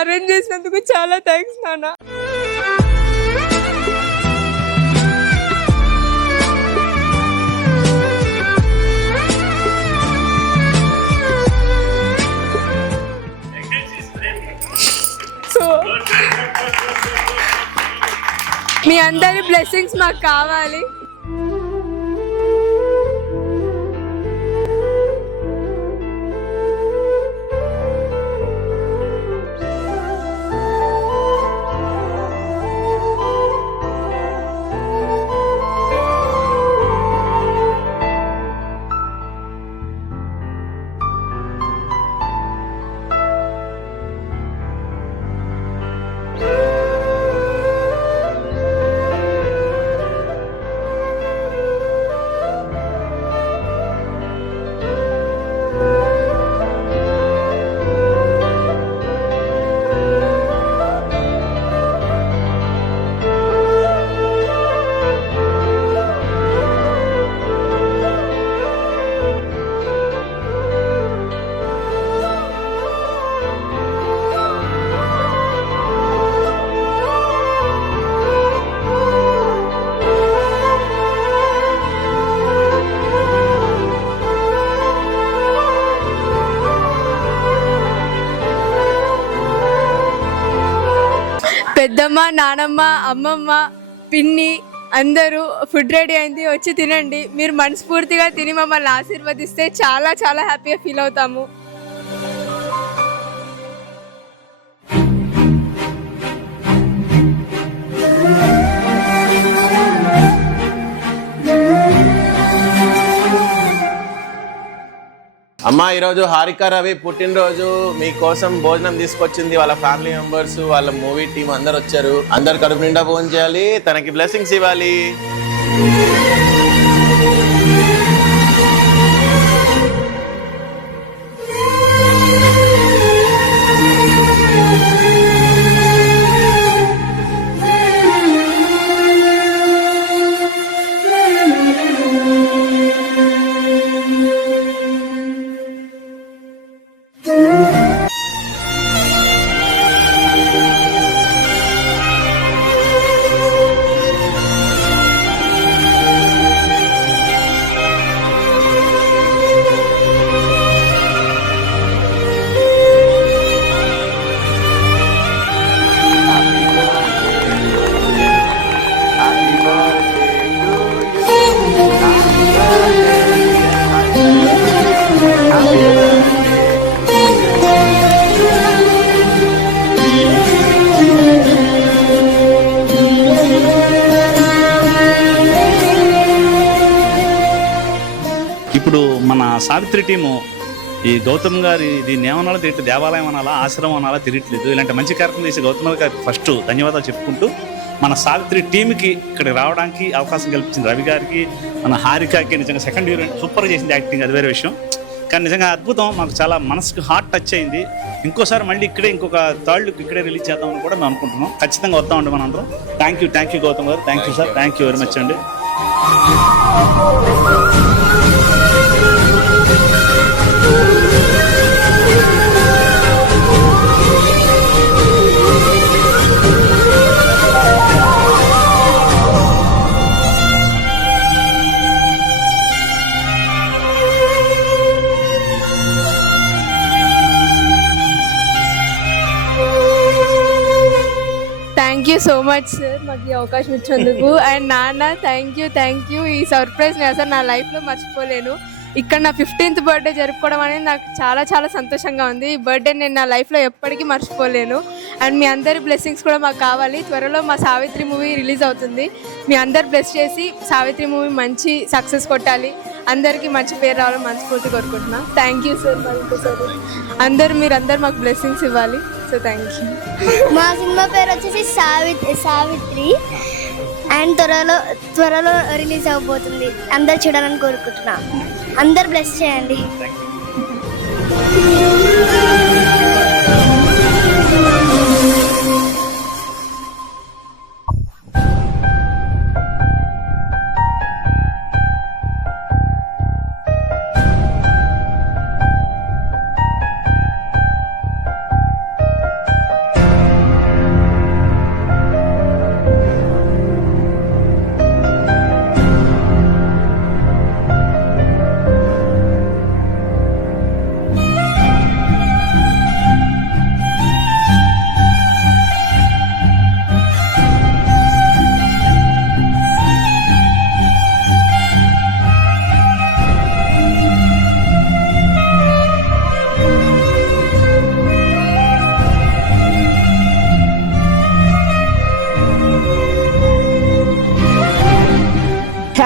Arrange చేసినందుకు చాలా thanks నాన్న. సో మీ అందరి బ్లెస్సింగ్స్ మాకు కావాలి. పెద్దమ్మ, నానమ్మ, అమ్మమ్మ, పిన్ని అందరూ ఫుడ్ రెడీ అయింది, వచ్చి తినండి. మీరు మనస్ఫూర్తిగా తిని మమ్మల్ని ఆశీర్వదిస్తే చాలా చాలా హ్యాపీగా ఫీల్ అవుతాము. అమ్మా, ఈరోజు హారిక రవి పుట్టినరోజు. మీకోసం భోజనం తీసుకొచ్చింది. వాళ్ళ ఫ్యామిలీ మెంబర్స్, వాళ్ళ మూవీ టీం అందరు వచ్చారు. అందరు కడుపు నిండా భోజనం చేయాలి, తనకి బ్లెస్సింగ్స్ ఇవ్వాలి. ఇప్పుడు మన సావిత్రి టీము ఈ గౌతమ్ గారి దీన్ని ఏమనాలో తెలియట్లేదు, దేవాలయం అనాలా ఆశ్రమం అనాలా తెలియట్లేదు. ఇలాంటి మంచి కార్యక్రమం చేసి గౌతమ్ గారికి ఫస్ట్ ధన్యవాదాలు చెప్పుకుంటూ, మన సావిత్రి టీంకి ఇక్కడికి రావడానికి అవకాశం కల్పించింది రవి గారికి, మన హారికకి నిజంగా సెకండ్ ఇయర్ సూపర్ చేసింది యాక్టింగ్, అది వేరే విషయం. కానీ నిజంగా అద్భుతం, మాకు చాలా మనసుకు హార్ట్ టచ్ అయింది. ఇంకోసారి మళ్ళీ ఇక్కడే ఇంకొక థర్డ్ లుక్ ఇక్కడే రిలీజ్ చేద్దామని కూడా మేము అనుకుంటున్నాం. ఖచ్చితంగా వద్దామండి మనందరం. థ్యాంక్ యూ గౌతమ్ గారు, thank you sir, thank you very much అండి. Thank you so much sir మాకు ఈ అవకాశం ఇచ్చినందుకు. అండ్ నాన్న థ్యాంక్ యూ. ఈ సర్ప్రైజ్ నేను అసలు నా లైఫ్లో మర్చిపోలేను. ఇక్కడ నా 15th బర్త్డే జరుపుకోవడం అనేది నాకు చాలా చాలా సంతోషంగా ఉంది. ఈ బర్త్డే నేను నా లైఫ్లో ఎప్పటికీ మర్చిపోలేను. అండ్ మీ అందరి బ్లెస్సింగ్స్ కూడా మాకు కావాలి. త్వరలో మా సావిత్రి మూవీ రిలీజ్ అవుతుంది. మీ అందరు బ్లెస్ చేసి సావిత్రి మూవీ మంచి సక్సెస్ కొట్టాలి, అందరికీ మంచి పేరు రావాలని మనస్ఫూర్తి కోరుకుంటున్నాను. Thank you sir. మరి ఇంకోసారి మీరందరూ మాకు బ్లెస్సింగ్స్ ఇవ్వాలి. So thank you. మా సినిమా పేరు వచ్చేసి సావిత్రి అండ్ త్వరలో రిలీజ్ అవబోతుంది. అందరు చూడాలని కోరుకుంటున్నా. అందరు బ్లెస్ చేయండి.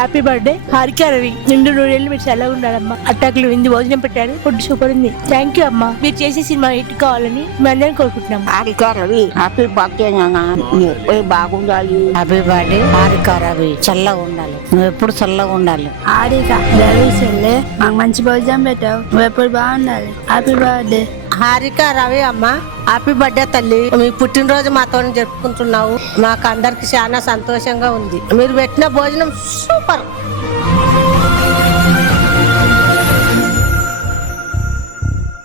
Happy birthday Harika Ravi. నిండు నూరేళ్ళు మీరు చల్లగా ఉండాలమ్మా. అట్టాకులు విందు భోజనం పెట్టారు, ఫుడ్ సూపర్ ఉంది. థ్యాంక్ యూ అమ్మా. మీరు చేసే సినిమా హిట్ కావాలని మేము అందరం కోరుకుంటున్నాం. హారిక రవి హ్యాపీ బర్త్డే నాన్న, నువ్వు బాగుండాలి. హ్యాపీ బర్త్డే హారిక రవి, చల్లగా ఉండాలి, నువ్వు ఎప్పుడు చల్లగా ఉండాలి. హారిక రవి చెల్లె, మాకు మంచి భోజనం పెట్టావు, నువ్వు ఎప్పుడు బాగుండాలి. హ్యాపీ బర్త్డే హారిక రవి అమ్మ, హ్యాపీ బర్త్డే తల్లి. మీ పుట్టినరోజు మాతో జరుపుకుంటున్నావు, మాకు అందరికి చాలా సంతోషంగా ఉంది. మీరు పెట్టిన భోజనం సూపర్.